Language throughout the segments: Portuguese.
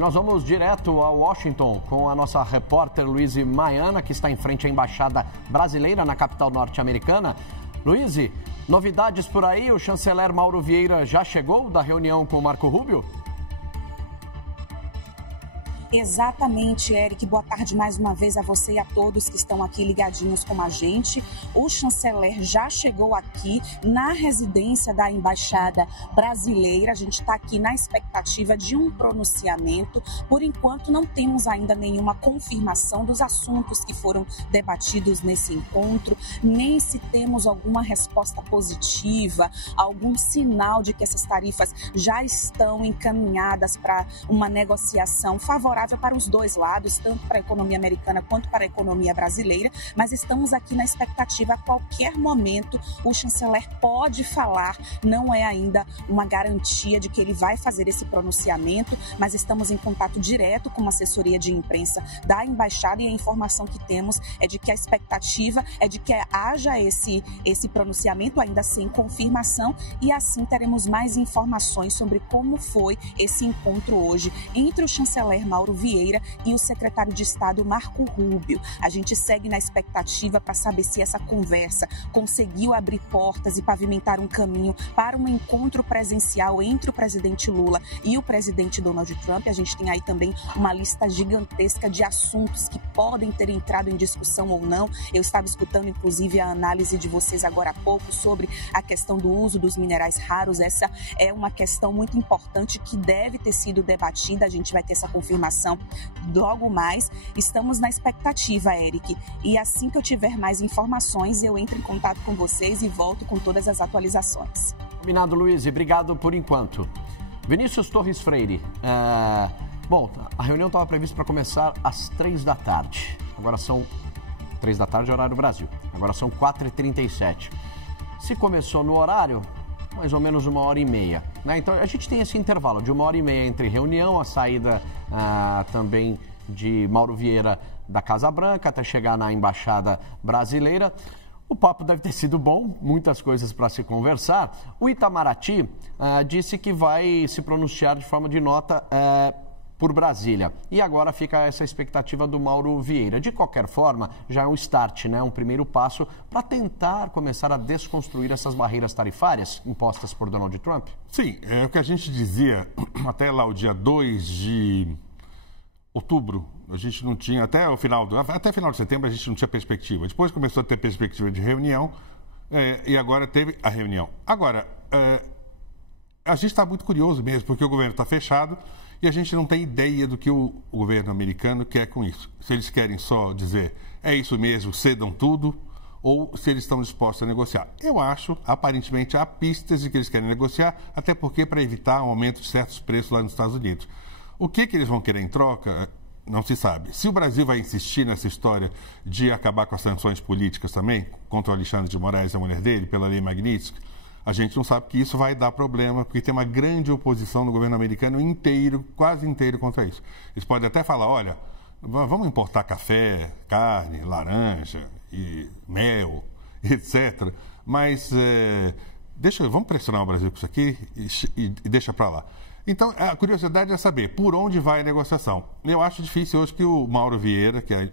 Nós vamos direto a Washington com a nossa repórter Luíse Maiana, que está em frente à Embaixada Brasileira na capital norte-americana. Luíse, novidades por aí? O chanceler Mauro Vieira já chegou da reunião com o Marco Rubio? Exatamente, Eric. Boa tarde mais uma vez a você e a todos que estão aqui ligadinhos com a gente. O chanceler já chegou aqui na residência da Embaixada Brasileira. A gente está aqui na expectativa de um pronunciamento. Por enquanto, não temos ainda nenhuma confirmação dos assuntos que foram debatidos nesse encontro, nem se temos alguma resposta positiva, algum sinal de que essas tarifas já estão encaminhadas para uma negociação favorável para os dois lados, tanto para a economia americana quanto para a economia brasileira, mas estamos aqui na expectativa. A qualquer momento o chanceler pode falar, não é ainda uma garantia de que ele vai fazer esse pronunciamento, mas estamos em contato direto com uma assessoria de imprensa da embaixada e a informação que temos é de que a expectativa é de que haja esse pronunciamento ainda sem confirmação e assim teremos mais informações sobre como foi esse encontro hoje entre o chanceler Mauro Vieira e o secretário de Estado Marco Rubio. A gente segue na expectativa para saber se essa conversa conseguiu abrir portas e pavimentar um caminho para um encontro presencial entre o presidente Lula e o presidente Donald Trump. A gente tem aí também uma lista gigantesca de assuntos que podem ter entrado em discussão ou não. Eu estava escutando, inclusive, a análise de vocês agora há pouco sobre a questão do uso dos minerais raros. Essa é uma questão muito importante que deve ter sido debatida. A gente vai ter essa confirmação logo mais. Estamos na expectativa, Eric, e assim que eu tiver mais informações eu entro em contato com vocês e volto com todas as atualizações. Combinado, Luiz, obrigado por enquanto. Vinícius Torres Freire, bom, a reunião estava prevista para começar às 3 da tarde, agora são 3 da tarde, horário Brasil, agora são 4h37. Se começou no horário, mais ou menos 1h30, né? Então a gente tem esse intervalo de 1h30 entre reunião, a saída também de Mauro Vieira da Casa Branca até chegar na Embaixada Brasileira. O papo deve ter sido bom, muitas coisas para se conversar. O Itamaraty disse que vai se pronunciar de forma de nota por Brasília. E agora fica essa expectativa do Mauro Vieira. De qualquer forma, já é um start, né? Um primeiro passo para tentar começar a desconstruir essas barreiras tarifárias impostas por Donald Trump? Sim, é o que a gente dizia até lá o dia 2 de outubro. A gente não tinha, até final de setembro a gente não tinha perspectiva. Depois começou a ter perspectiva de reunião e agora teve a reunião. Agora, a gente está muito curioso mesmo, porque o governo está fechado e a gente não tem ideia do que o governo americano quer com isso. Se eles querem só dizer, é isso mesmo, cedam tudo, ou se eles estão dispostos a negociar. Eu acho, aparentemente, há pistas de que eles querem negociar, até porque para evitar um aumento de certos preços lá nos Estados Unidos. O que eles vão querer em troca, não se sabe. Se o Brasil vai insistir nessa história de acabar com as sanções políticas também, contra o Alexandre de Moraes e a mulher dele, pela lei Magnitsky, a gente não sabe que isso vai dar problema, porque tem uma grande oposição no governo americano inteiro, quase inteiro, contra isso. Eles podem até falar, olha, vamos importar café, carne, laranja, e mel, etc. Mas vamos pressionar o Brasil com isso aqui e deixa para lá. Então, a curiosidade é saber por onde vai a negociação. Eu acho difícil hoje que o Mauro Vieira, que é,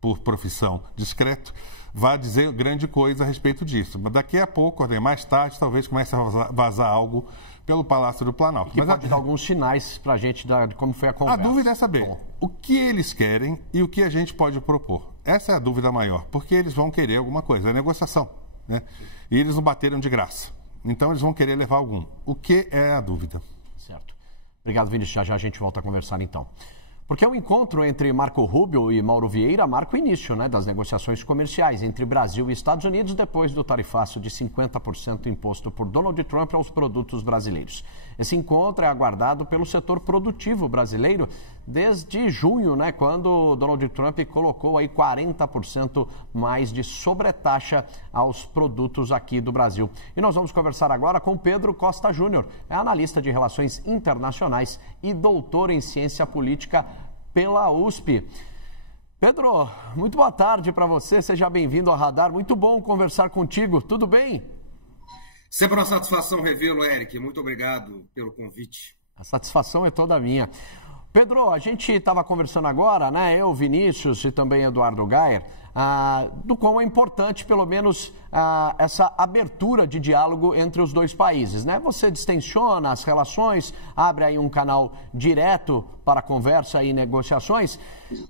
por profissão, discreto, vá dizer grande coisa a respeito disso. Mas daqui a pouco, mais tarde, talvez comece a vazar algo pelo Palácio do Planalto. Que pode dar alguns sinais para a gente de como foi a conversa. A dúvida é saber o que eles querem e o que a gente pode propor. Essa é a dúvida maior, porque eles vão querer alguma coisa, é negociação, né? E eles não bateram de graça. Então, eles vão querer levar algum. O que é a dúvida? Certo. Obrigado, Vinícius. Já a gente volta a conversar, então. Porque o encontro entre Marco Rubio e Mauro Vieira marca o início, né, das negociações comerciais entre Brasil e Estados Unidos depois do tarifaço de 50% imposto por Donald Trump aos produtos brasileiros. Esse encontro é aguardado pelo setor produtivo brasileiro desde junho, né, quando Donald Trump colocou aí 40% mais de sobretaxa aos produtos aqui do Brasil. E nós vamos conversar agora com Pedro Costa Júnior, é analista de relações internacionais e doutor em ciência política pela USP. Pedro, muito boa tarde para você, seja bem-vindo ao Radar, muito bom conversar contigo, tudo bem? Sempre uma satisfação revê-lo, Eric, muito obrigado pelo convite. A satisfação é toda minha. Pedro, a gente estava conversando agora, né, eu, Vinícius e também Eduardo Gayer, do quão é importante, pelo menos, essa abertura de diálogo entre os dois países, né? Você distensiona as relações, abre aí um canal direto para conversa e negociações.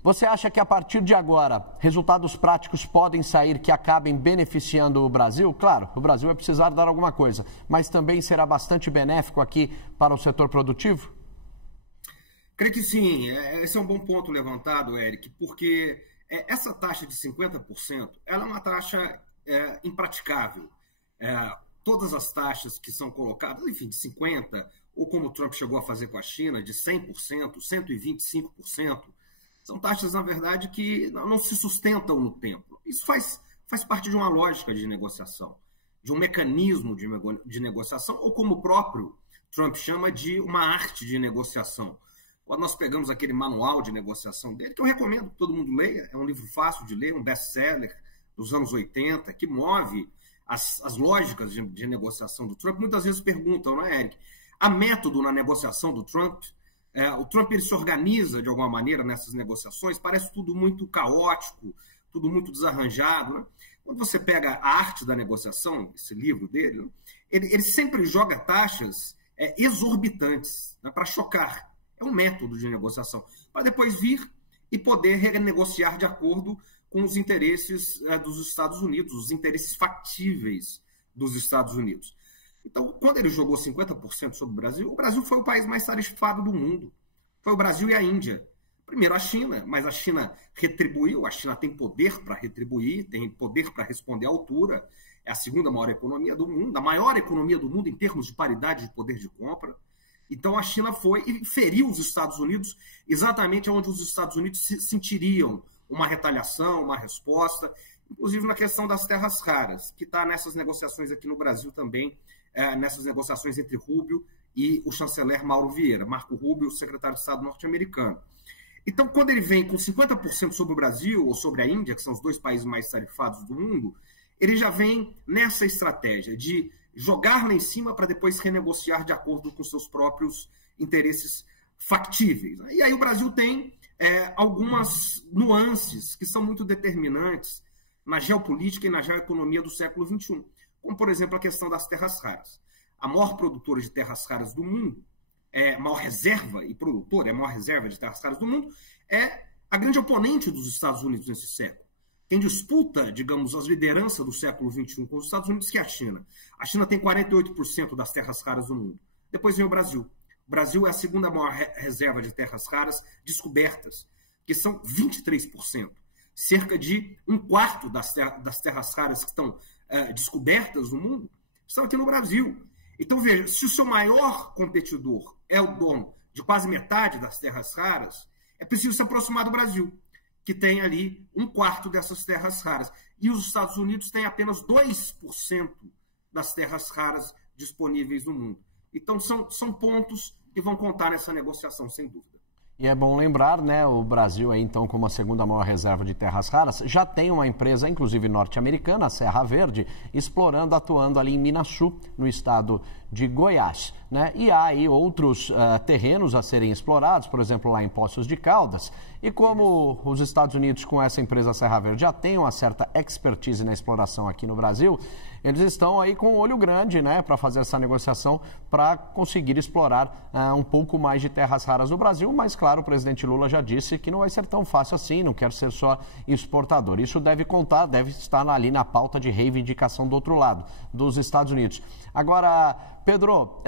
Você acha que a partir de agora, resultados práticos podem sair que acabem beneficiando o Brasil? Claro, o Brasil vai precisar dar alguma coisa, mas também será bastante benéfico aqui para o setor produtivo? Creio que sim. Esse é um bom ponto levantado, Eric, porque essa taxa de 50%, ela é uma taxa impraticável. Todas as taxas que são colocadas, enfim, de 50%, ou como o Trump chegou a fazer com a China, de 100%, 125%, são taxas, na verdade, que não se sustentam no tempo. Isso faz parte de uma lógica de negociação, de um mecanismo de negociação, ou como o próprio Trump chama de uma arte de negociação. Quando nós pegamos aquele manual de negociação dele, que eu recomendo que todo mundo leia, é um livro fácil de ler, um best-seller dos anos 80, que move as lógicas de negociação do Trump. Muitas vezes perguntam, não é, Eric? Há método na negociação do Trump? O Trump ele se organiza de alguma maneira nessas negociações, parece tudo muito caótico, tudo muito desarranjado. Né? Quando você pega a arte da negociação, esse livro dele, né? ele sempre joga taxas exorbitantes, né, para chocar. É um método de negociação, para depois vir e poder renegociar de acordo com os interesses dos Estados Unidos, os interesses factíveis dos Estados Unidos. Então, quando ele jogou 50% sobre o Brasil foi o país mais tarifado do mundo. Foi o Brasil e a Índia. Primeiro a China, mas a China retribuiu, a China tem poder para retribuir, tem poder para responder à altura, é a segunda maior economia do mundo, a maior economia do mundo em termos de paridade de poder de compra. Então a China foi e feriu os Estados Unidos exatamente onde os Estados Unidos sentiriam uma retaliação, uma resposta, inclusive na questão das terras raras, que está nessas negociações aqui no Brasil também, nessas negociações entre Rubio e o chanceler Mauro Vieira, Marco Rubio, o secretário de Estado norte-americano. Então, quando ele vem com 50% sobre o Brasil ou sobre a Índia, que são os dois países mais tarifados do mundo, ele já vem nessa estratégia de jogar lá em cima para depois renegociar de acordo com seus próprios interesses factíveis. E aí o Brasil tem algumas nuances que são muito determinantes na geopolítica e na geoeconomia do século XXI, como, por exemplo, a questão das terras raras. A maior produtora de terras raras do mundo, a maior reserva e produtora, a maior reserva de terras raras do mundo, é a grande oponente dos Estados Unidos nesse século. Quem disputa, digamos, as lideranças do século XXI com os Estados Unidos, que é a China. A China tem 48% das terras raras do mundo. Depois vem o Brasil. O Brasil é a segunda maior reserva de terras raras descobertas, que são 23%. Cerca de um quarto das terras raras que estão descobertas no mundo estão aqui no Brasil. Então, veja, se o seu maior competidor é o dono de quase metade das terras raras, é preciso se aproximar do Brasil, que tem ali um quarto dessas terras raras. E os Estados Unidos têm apenas 2% das terras raras disponíveis no mundo. Então, são pontos que vão contar nessa negociação, sem dúvida. E é bom lembrar, né, o Brasil, aí, então, como a segunda maior reserva de terras raras, já tem uma empresa, inclusive norte-americana, a Serra Verde, explorando, atuando ali em Minaçu, no estado de Goiás, né? E há aí outros terrenos a serem explorados, por exemplo, lá em Poços de Caldas. E como os Estados Unidos, com essa empresa Serra Verde, já têm uma certa expertise na exploração aqui no Brasil, eles estão aí com o olho grande, né, para fazer essa negociação, para conseguir explorar um pouco mais de terras raras no Brasil. Mas, claro, o presidente Lula já disse que não vai ser tão fácil assim, não quer ser só exportador. Isso deve contar, deve estar ali na pauta de reivindicação do outro lado, dos Estados Unidos. Agora, Pedro,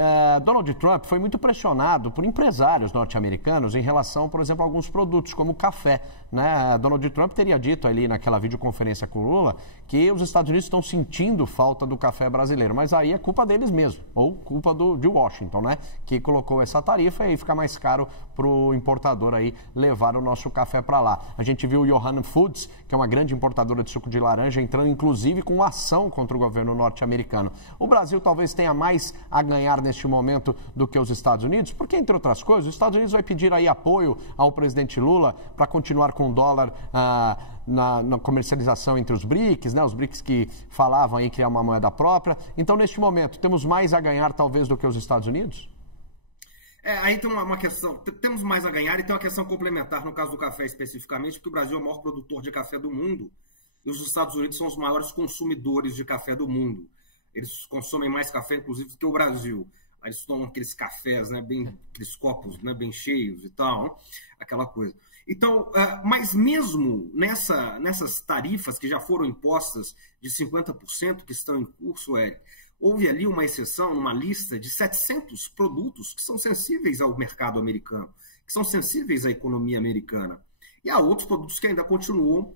Donald Trump foi muito pressionado por empresários norte-americanos em relação, por exemplo, a alguns produtos, como o café, né? Donald Trump teria dito ali naquela videoconferência com o Lula que os Estados Unidos estão sentindo falta do café brasileiro, mas aí é culpa deles mesmo, ou culpa de Washington, né? Que colocou essa tarifa e aí fica mais caro para o importador aí levar o nosso café para lá. A gente viu o Johann Foods, que é uma grande importadora de suco de laranja, entrando inclusive com ação contra o governo norte-americano. O Brasil talvez tenha mais a ganhar neste momento do que os Estados Unidos, porque, entre outras coisas, os Estados Unidos vai pedir aí apoio ao presidente Lula para continuar com o dólar na comercialização entre os BRICS, né? Os BRICS que falavam em criar uma moeda própria. Então, neste momento, temos mais a ganhar talvez do que os Estados Unidos? Aí tem uma questão, temos mais a ganhar e tem uma questão complementar, no caso do café especificamente, porque o Brasil é o maior produtor de café do mundo e os Estados Unidos são os maiores consumidores de café do mundo. Eles consomem mais café, inclusive, do que o Brasil. Eles tomam aqueles cafés, né, aqueles copos, né, bem cheios e tal, aquela coisa. Então, mas mesmo nessas tarifas que já foram impostas de 50% que estão em curso, houve ali uma exceção, uma lista de 700 produtos que são sensíveis ao mercado americano, que são sensíveis à economia americana. E há outros produtos que ainda continuam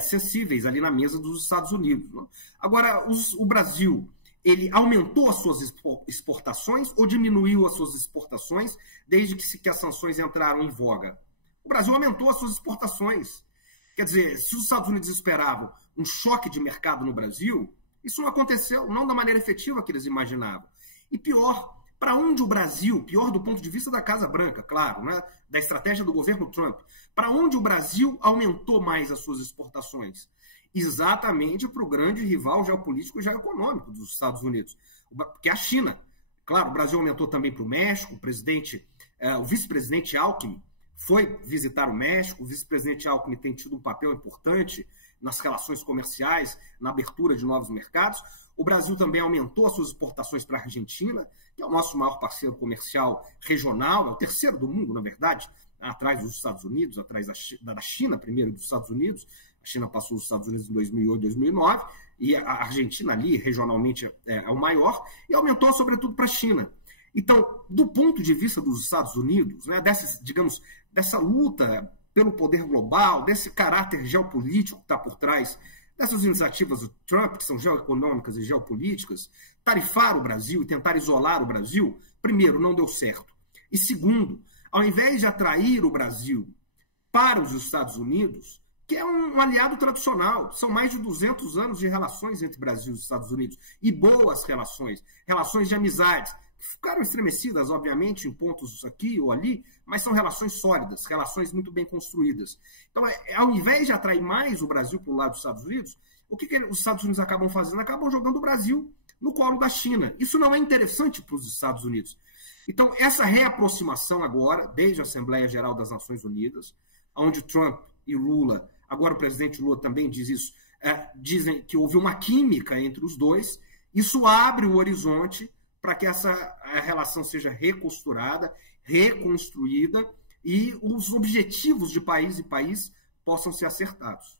sensíveis ali na mesa dos Estados Unidos. Né? Agora, o Brasil, ele aumentou as suas exportações ou diminuiu as suas exportações desde que as sanções entraram em voga? O Brasil aumentou as suas exportações. Quer dizer, se os Estados Unidos esperavam um choque de mercado no Brasil, isso não aconteceu, não da maneira efetiva que eles imaginavam. E pior, para onde o Brasil, pior do ponto de vista da Casa Branca, claro, né, da estratégia do governo Trump, para onde o Brasil aumentou mais as suas exportações? Exatamente para o grande rival geopolítico e geoeconômico dos Estados Unidos, que é a China. Claro, o Brasil aumentou também para o México, o vice-presidente Alckmin foi visitar o México, o vice-presidente Alckmin tem tido um papel importante nas relações comerciais, na abertura de novos mercados. O Brasil também aumentou as suas exportações para a Argentina, que é o nosso maior parceiro comercial regional, é o terceiro do mundo, na verdade, atrás dos Estados Unidos, atrás da China, primeiro dos Estados Unidos. A China passou os Estados Unidos em 2008, 2009, e a Argentina ali, regionalmente, é o maior, e aumentou sobretudo para a China. Então, do ponto de vista dos Estados Unidos, né, dessa luta pelo poder global, desse caráter geopolítico que está por trás dessas iniciativas do Trump, que são geoeconômicas e geopolíticas, tarifar o Brasil e tentar isolar o Brasil, primeiro, não deu certo. E segundo, ao invés de atrair o Brasil para os Estados Unidos, que é um aliado tradicional, são mais de 200 anos de relações entre Brasil e Estados Unidos, e boas relações de amizades, que ficaram estremecidas, obviamente, em pontos aqui ou ali, mas são relações sólidas, relações muito bem construídas. Então, ao invés de atrair mais o Brasil para o lado dos Estados Unidos, o que os Estados Unidos acabam fazendo? Acabam jogando o Brasil no colo da China. Isso não é interessante para os Estados Unidos. Então, essa reaproximação agora, desde a Assembleia Geral das Nações Unidas, onde Trump e Lula, agora o presidente Lula também diz isso, dizem que houve uma química entre os dois, isso abre o horizonte para que essa relação seja recosturada, reconstruída e os objetivos de país e país possam ser acertados.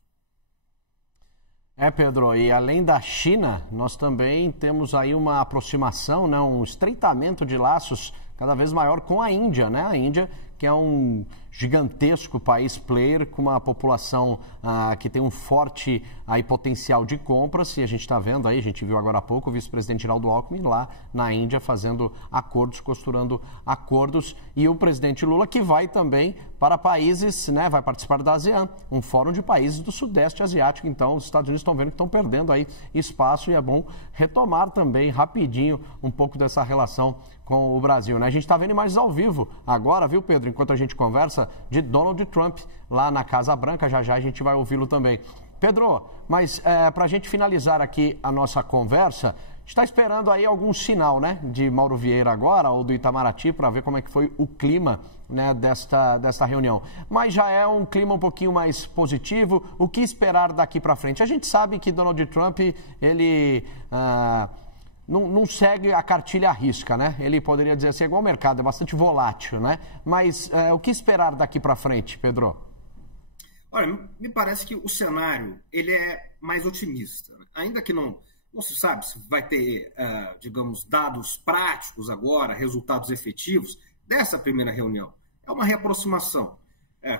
Pedro, e além da China, nós também temos aí uma aproximação, né, um estreitamento de laços cada vez maior com a Índia, né? A Índia, que é um gigantesco país player com uma população que tem um forte potencial de compras, e a gente está vendo aí, a gente viu agora há pouco o vice-presidente Geraldo Alckmin lá na Índia fazendo acordos, costurando acordos, e o presidente Lula que vai também para países, né, vai participar da ASEAN, um fórum de países do Sudeste Asiático. Então os Estados Unidos estão vendo que estão perdendo aí espaço, e é bom retomar também rapidinho um pouco dessa relação com o Brasil, né? A gente está vendo imagens ao vivo agora, viu, Pedro, enquanto a gente conversa, de Donald Trump lá na Casa Branca. Já já a gente vai ouvi-lo também. Pedro, mas para a gente finalizar aqui a nossa conversa, está esperando aí algum sinal, né, de Mauro Vieira agora, ou do Itamaraty, para ver como é que foi o clima, né, desta reunião. Mas já é um clima um pouquinho mais positivo. O que esperar daqui para frente? A gente sabe que Donald Trump, ele não segue a cartilha à risca, né? Ele poderia dizer assim, igual ao mercado, é bastante volátil, né? Mas o que esperar daqui para frente, Pedro? Olha, me parece que o cenário ele é mais otimista, né? Ainda que não se sabe se vai ter, digamos, dados práticos agora, resultados efetivos dessa primeira reunião. É uma reaproximação,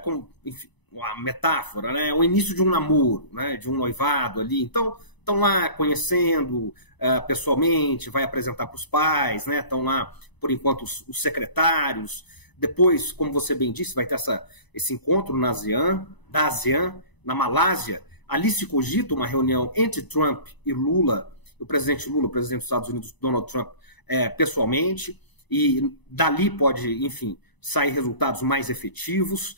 como, enfim, uma metáfora, né? O início de um namoro, né? De um noivado ali. Então, estão lá conhecendo pessoalmente, vai apresentar para os pais, né? Estão lá, por enquanto, os secretários. Depois, como você bem disse, vai ter esse encontro da ASEAN, na Malásia. Ali se cogita uma reunião entre Trump e Lula, o presidente Lula, o presidente dos Estados Unidos, Donald Trump, pessoalmente, e dali pode, enfim, sair resultados mais efetivos.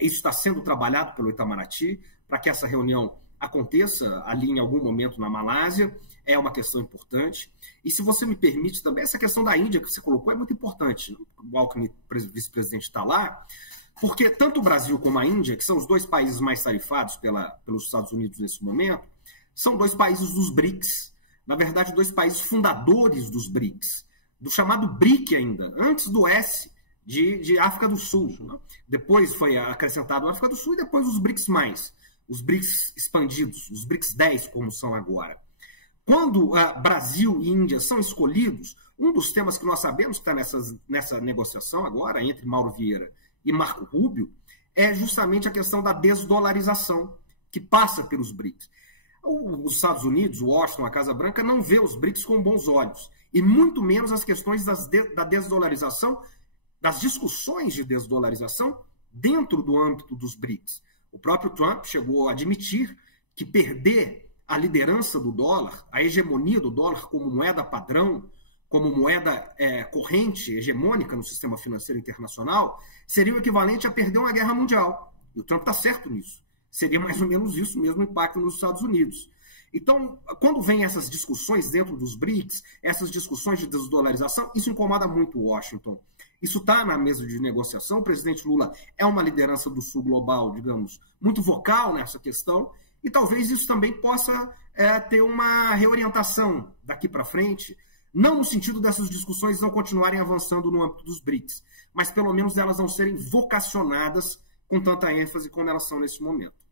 Isso está sendo trabalhado pelo Itamaraty para que essa reunião aconteça ali em algum momento na Malásia, é uma questão importante. E se você me permite também, essa questão da Índia que você colocou é muito importante. O Alckmin, vice-presidente, está lá, porque tanto o Brasil como a Índia, que são os dois países mais tarifados pelos Estados Unidos nesse momento, são dois países dos BRICS. Na verdade, dois países fundadores dos BRICS, do chamado BRIC ainda, antes do S, de África do Sul. Né? Depois foi acrescentado a África do Sul e depois os BRICS+, os BRICS expandidos, os BRICS 10, como são agora. Quando Brasil e Índia são escolhidos, um dos temas que nós sabemos que está nessa negociação agora, entre Mauro Vieira e Marco Rubio, é justamente a questão da desdolarização, que passa pelos BRICS. Os Estados Unidos, o Washington, a Casa Branca, não vê os BRICS com bons olhos, e muito menos as questões da desdolarização, das discussões de desdolarização dentro do âmbito dos BRICS. O próprio Trump chegou a admitir que perder a liderança do dólar, a hegemonia do dólar como moeda padrão, como moeda corrente, hegemônica no sistema financeiro internacional, seria o equivalente a perder uma guerra mundial. E o Trump está certo nisso. Seria mais ou menos isso mesmo o impacto nos Estados Unidos. Então, quando vem essas discussões dentro dos BRICS, essas discussões de desdolarização, isso incomoda muito o Washington. Isso está na mesa de negociação. O presidente Lula é uma liderança do Sul global, digamos, muito vocal nessa questão, e talvez isso também possa ter uma reorientação daqui para frente, não no sentido dessas discussões não continuarem avançando no âmbito dos BRICS, mas pelo menos elas não serem vocacionadas com tanta ênfase como elas são nesse momento.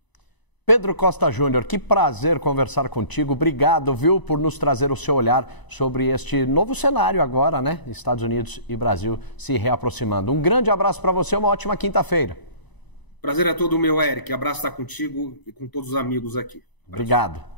Pedro Costa Júnior, que prazer conversar contigo. Obrigado, viu, por nos trazer o seu olhar sobre este novo cenário agora, né? Estados Unidos e Brasil se reaproximando. Um grande abraço para você, uma ótima quinta-feira. Prazer é todo meu, Eric. Abraço estar contigo e com todos os amigos aqui. Obrigado.